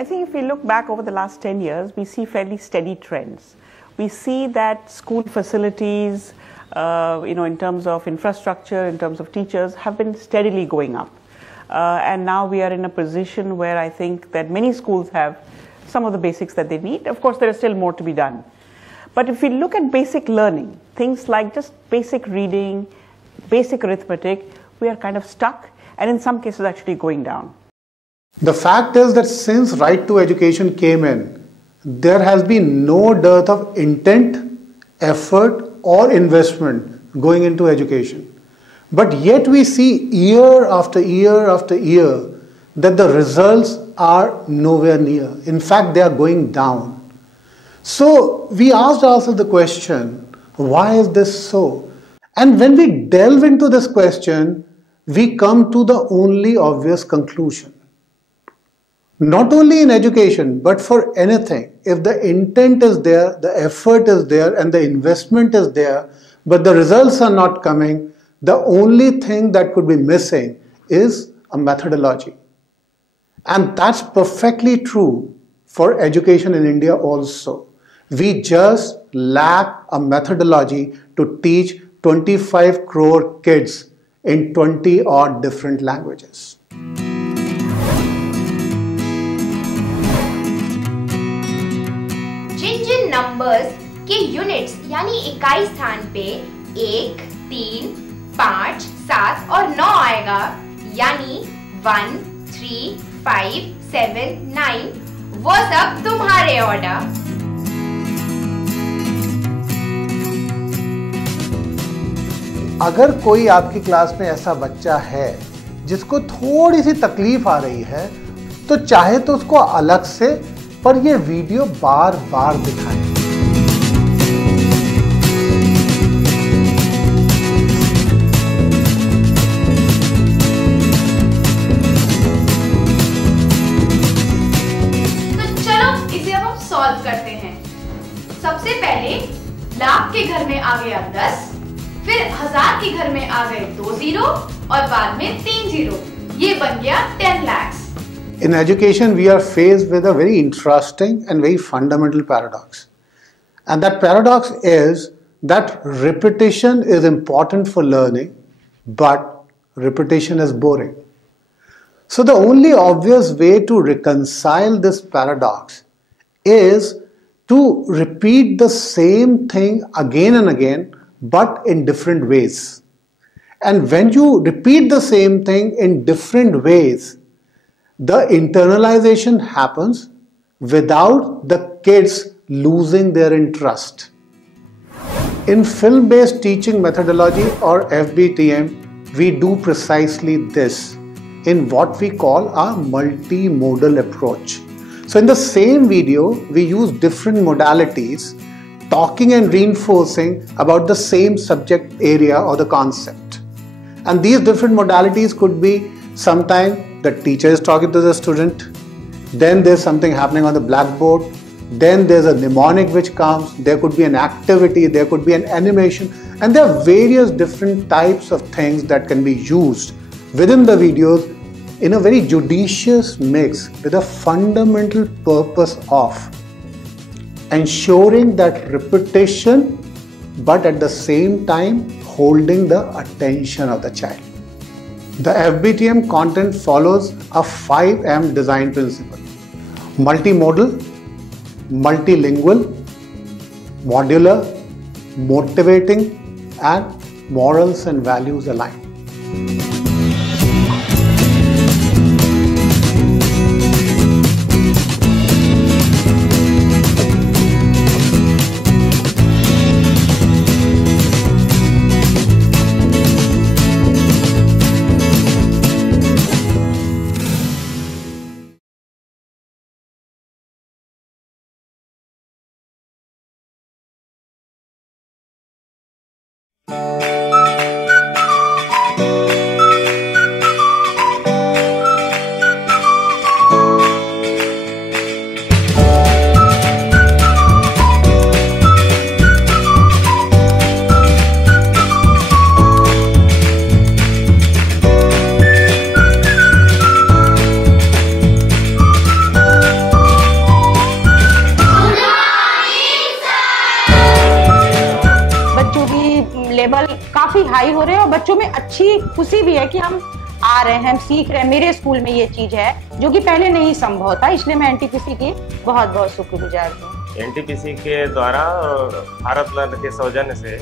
I think if we look back over the last 10 years, we see fairly steady trends. We see that school facilities, in terms of infrastructure, in terms of teachers, have been steadily going up. And now we are in a position where I think that many schools have some of the basics that they need. Of course, there is still more to be done. But if we look at basic learning, things like just basic reading, basic arithmetic, we are kind of stuck, and in some cases actually going down. The fact is that since right to education came in, there has been no dearth of intent, effort or investment going into education. But yet we see year after year after year that the results are nowhere near. In fact, they are going down. So we asked ourselves the question, why is this so? And when we delve into this question, we come to the only obvious conclusion. Not only in education, but for anything, if the intent is there, the effort is there, and the investment is there, but the results are not coming, the only thing that could be missing is a methodology. And that's perfectly true for education in India also. We just lack a methodology to teach 25 crore kids in 20 odd different languages. Jin numbers के units यानी इकाई स्थान पे 1, 3, 5, 7 और 9 आएगा, यानी 1, 3, 5, 7, 9, वो सब तुम्हारे ऑर्डर। अगर कोई आपकी क्लास में ऐसा बच्चा है जिसको थोड़ी सी तकलीफ आ रही है, तो चाहे तो उसको अलग से पर ये वीडियो बार बार दिखाएं। तो चलो इसे अब हम सॉल्व करते हैं। सबसे पहले लाख के घर में आ गया 10, फिर 1000 के घर में आ गए 2 जीरो और बाद में 3 जीरो, ये बन गया 10 lakhs। In education, we are faced with a very interesting and very fundamental paradox. And that paradox is that repetition is important for learning, but repetition is boring. So the only obvious way to reconcile this paradox is to repeat the same thing again and again, but in different ways. And when you repeat the same thing in different ways, the internalization happens without the kids losing their interest. In film-based teaching methodology or FBTM, we do precisely this in what we call a multimodal approach. So in the same video, we use different modalities, talking and reinforcing about the same subject area or the concept. And these different modalities could be sometimes the teacher is talking to the student, then there's something happening on the blackboard, then there's a mnemonic which comes, there could be an activity, there could be an animation, and there are various different types of things that can be used within the videos in a very judicious mix with a fundamental purpose of ensuring that repetition, but at the same time holding the attention of the child. The FBTM content follows a 5M design principle: multimodal, multilingual, modular, motivating, and morals and values aligned. Level काफी high हो रहे हैं और बच्चों में अच्छी खुशी भी है कि हम आ रहे हैं, हम सीख रहे हैं, मेरे स्कूल में ये चीज है जो कि पहले नहीं संभव था। इसलिए मैं एनटीपीसी की बहुत बहुत शुक्रगुजार हूँ। एनटीपीसी के द्वारा भारत लर्न के सौजन्य से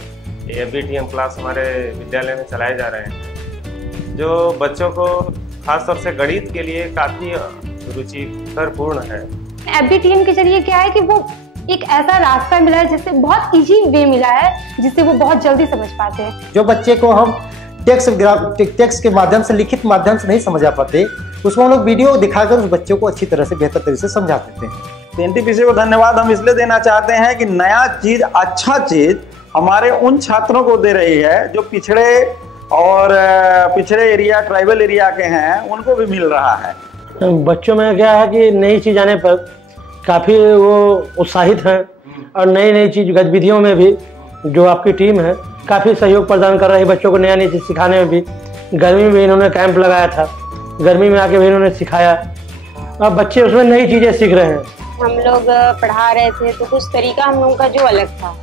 एफबीटीएम क्लास हमारे विद्यालय में चलाए जा रहे हैं, जो बच्चों को खासतौर से गणित के लिए काफी रुचिकरपूर्ण है। एफबीटीएम के जरिए क्या है कि वो एक ऐसा रास्ता मिला है जिससे बहुत इजी वे मिला है जिससे वो बहुत जल्दी समझ पाते हैं। जो बच्चे को हम टेक्स्ट के माध्यम से, लिखित माध्यम से नहीं समझा पाते, उसको हम लोग वीडियो दिखाकर उस बच्चों को अच्छी तरह से, बेहतर तरीके से समझा देते हैं। एनटीपीसी को धन्यवाद हम इसलिए देना चाहते हैं कि नया चीज, अच्छा चीज हमारे उन छात्रों को दे रही है जो पिछड़े एरिया, ट्राइबल एरिया के हैं, उनको भी मिल रहा है। बच्चों में क्या है कि नई चीज आने पर काफी वो उत्साहित हैं और नई नई चीज गतिविधियों में भी जो आपकी टीम है काफी सहयोग प्रदान कर रही है बच्चों को नया नई चीज सिखाने में भी। गर्मी में इन्होंने कैंप लगाया था, गर्मी में आके भी इन्होंने सिखाया, अब बच्चे उसमें नई चीजें सीख रहे हैं। हम लोग पढ़ा रहे थे तो कुछ तरीका हम लोगों का जो अलग था,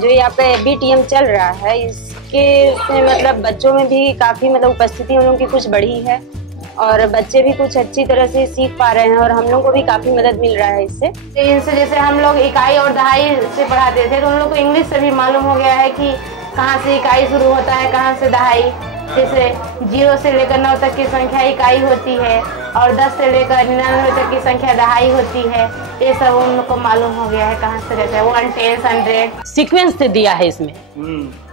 जो यहाँ पे एफबीटीएम चल रहा है इसके मतलब बच्चों में भी काफी मतलब उपस्थिति हम लोगों की कुछ बढ़ी है और बच्चे भी कुछ अच्छी तरह से सीख पा रहे हैं और हम लोग को भी काफी मदद मिल रहा है इससे। इनसे जैसे हम लोग इकाई और दहाई से पढ़ाते थे तो उन लोग को इंग्लिश से भी मालूम हो गया है कि कहाँ से इकाई शुरू होता है, कहाँ से दहाई। जैसे 0 से लेकर 9 तक की संख्या इकाई होती है और 10 से लेकर 99 तक की संख्या दहाई होती है। ये सब उन लोग को मालूम हो गया है कहाँ से रहता है। 1 10 100 सीक्वेंस से दिया है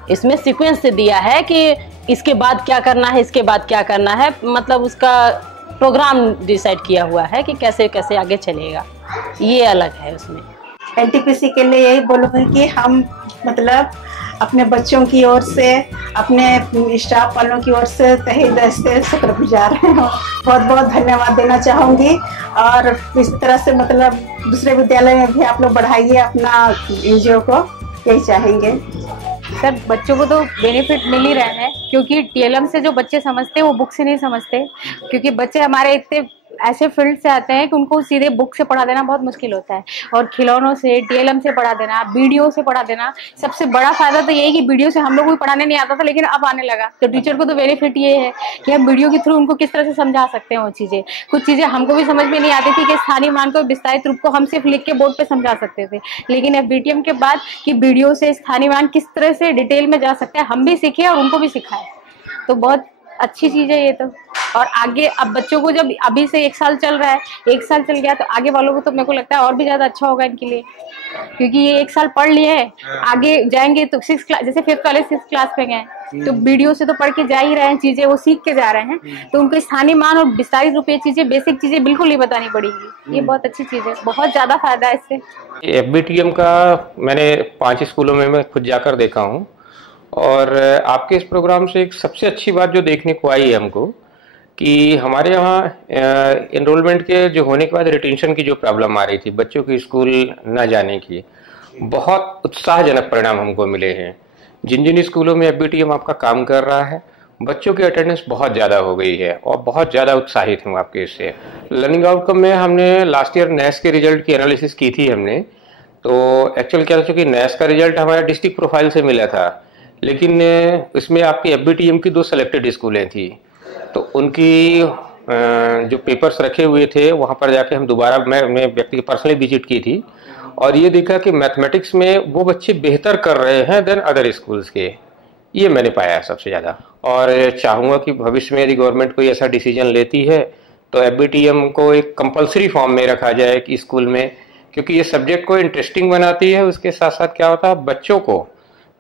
इसमें सीक्वेंस से दिया है कि इसके बाद क्या करना है, इसके बाद क्या करना है, मतलब उसका प्रोग्राम डिसाइड किया हुआ है कि कैसे कैसे आगे चलेगा, ये अलग है उसमें। एनटीपीसी के लिए यही बोलूँगी कि हम मतलब अपने बच्चों की ओर से, अपने स्टाफ वालों की ओर से तहे दिल से शुक्रगुजार हैं। बहुत बहुत धन्यवाद देना चाहूँगी और इस तरह से मतलब दूसरे विद्यालय में भी आप लोग बढ़ाइए अपना एनजीओ को, यही चाहेंगे। सर बच्चों को तो बेनिफिट मिल ही रहे हैं क्योंकि टीएलएम से जो बच्चे समझते हैं वो बुक से नहीं समझते, क्योंकि बच्चे हमारे इतने ऐसे फील्ड से आते हैं कि उनको सीधे बुक से पढ़ा देना बहुत मुश्किल होता है और खिलौनों से, टीएलएम से पढ़ा देना, वीडियो से पढ़ा देना। सबसे बड़ा फायदा तो ये है कि वीडियो से हम लोग को भी पढ़ाने नहीं आता था लेकिन अब आने लगा, तो टीचर को तो बेनिफिट ये है कि हम वीडियो के थ्रू उनको किस तरह से समझा सकते हैं वो चीजें। कुछ चीजें हमको भी समझ में नहीं आती थी कि स्थानीय मान को विस्तारित रूप को हम सिर्फ लिख के बोर्ड पे समझा सकते थे, लेकिन एफबीटीएम के बाद कि वीडियो से स्थानीय मान किस तरह से डिटेल में जा सकते हैं, हम भी सीखे और उनको भी सिखाए, तो बहुत अच्छी चीज है ये तो। और आगे अब बच्चों को जब अभी से 1 साल चल रहा है, 1 साल चल गया तो आगे वालों को तो मेरे को लगता है और भी ज्यादा अच्छा होगा इनके लिए, क्योंकि ये 1 साल पढ़ लिए हैं, आगे जाएंगे तो 6 क्लास, जैसे 5th वाले 6th क्लास पे गए तो वीडियो से तो पढ़ के जा ही रहे हैं, चीजें वो सीख के जा रहे हैं, तो उनको स्थानीय मान और विस्तारित रूप ये चीजें, बेसिक चीजें बिल्कुल नहीं बतानी पड़ेगी। ये बहुत अच्छी चीज है, बहुत ज्यादा फायदा है इससे। एफबीटीएम का मैंने 5 स्कूलों में मैं खुद जाकर देखा हूँ और आपके इस प्रोग्राम से एक सबसे अच्छी बात जो देखने को आई है हमको कि हमारे यहाँ एनरोलमेंट के जो होने के बाद रिटेंशन की जो प्रॉब्लम आ रही थी, बच्चों की स्कूल न जाने की, बहुत उत्साहजनक परिणाम हमको मिले हैं। जिन जिन स्कूलों में एफबीटीएम आपका काम कर रहा है, बच्चों की अटेंडेंस बहुत ज़्यादा हो गई है और बहुत ज़्यादा उत्साहित हूँ आपके इससे। लर्निंग आउटकम में हमने लास्ट ईयर नेस के रिजल्ट की एनालिसिस की थी हमने, तो एक्चुअल क्या था, चूँकि नेस का रिजल्ट हमारा डिस्ट्रिक्ट प्रोफाइल से मिला था, लेकिन इसमें आपकी एफबीटीएम की 2 सेलेक्टेड स्कूलें थी, तो उनकी जो पेपर्स रखे हुए थे वहाँ पर जाके हम दोबारा मैं व्यक्ति पर्सनली विजिट की थी और ये देखा कि मैथमेटिक्स में वो बच्चे बेहतर कर रहे हैं देन अदर स्कूल्स के, ये मैंने पाया सबसे ज़्यादा। और चाहूँगा कि भविष्य में यदि गवर्नमेंट कोई ऐसा डिसीजन लेती है तो एफबीटीएम को एक कंपलसरी फॉर्म में रखा जाए कि स्कूल में, क्योंकि ये सब्जेक्ट को इंटरेस्टिंग बनाती है। उसके साथ साथ क्या होता है, बच्चों को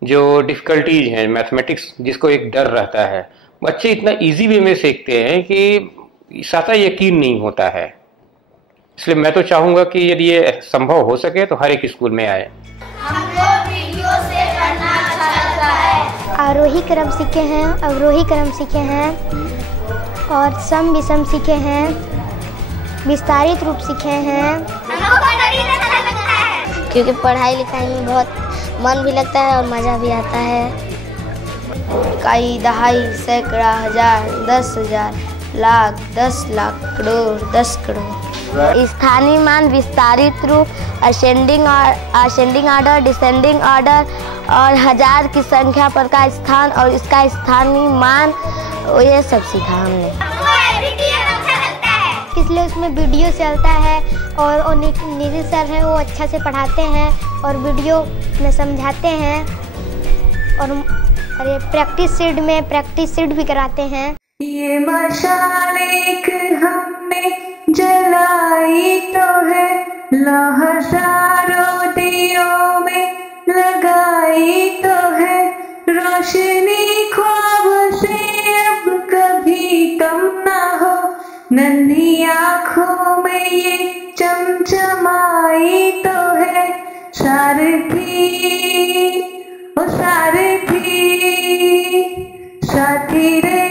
जो डिफ़िकल्टीज हैं मैथमेटिक्स, जिसको एक डर रहता है, बच्चे इतना इजी वे में सीखते हैं कि साथा यकीन नहीं होता है। इसलिए मैं तो चाहूँगा कि यदि ये संभव हो सके तो हर एक स्कूल में आए। हमको वीडियो से पढ़ना अच्छा लगता है। आरोही क्रम सीखे हैं, अवरोही क्रम सीखे हैं और सम विषम सीखे हैं, विस्तारित रूप सीखे हैं, क्योंकि पढ़ाई लिखाई में बहुत मन भी लगता है और मज़ा भी आता है। इकाई, दहाई, सैकड़ा, 1000, 10,000, लाख, 10 लाख, करोड़, 10 करोड़। स्थानीय मान, विस्तारित रूप, असेंडिंग ऑर्डर, डिसेंडिंग ऑर्डर और 1000 की संख्या पर का स्थान और इसका स्थानीय मान, ये सब सीखा हमने। इसलिए उसमें वीडियो चलता है और निधि सर हैं वो अच्छा से पढ़ाते हैं और वीडियो में समझाते हैं और प्रैक्टिस शीट भी कराते हैं। ये मशाल एक हमने जलाई तो है, लौह हजारों दियों में लगाई तो है, रोशनी ख्वाब से अब कभी कम ना हो, नन्ही आँखों में ये चमचमाई तो है, सारथी ओ सारथी साथी रे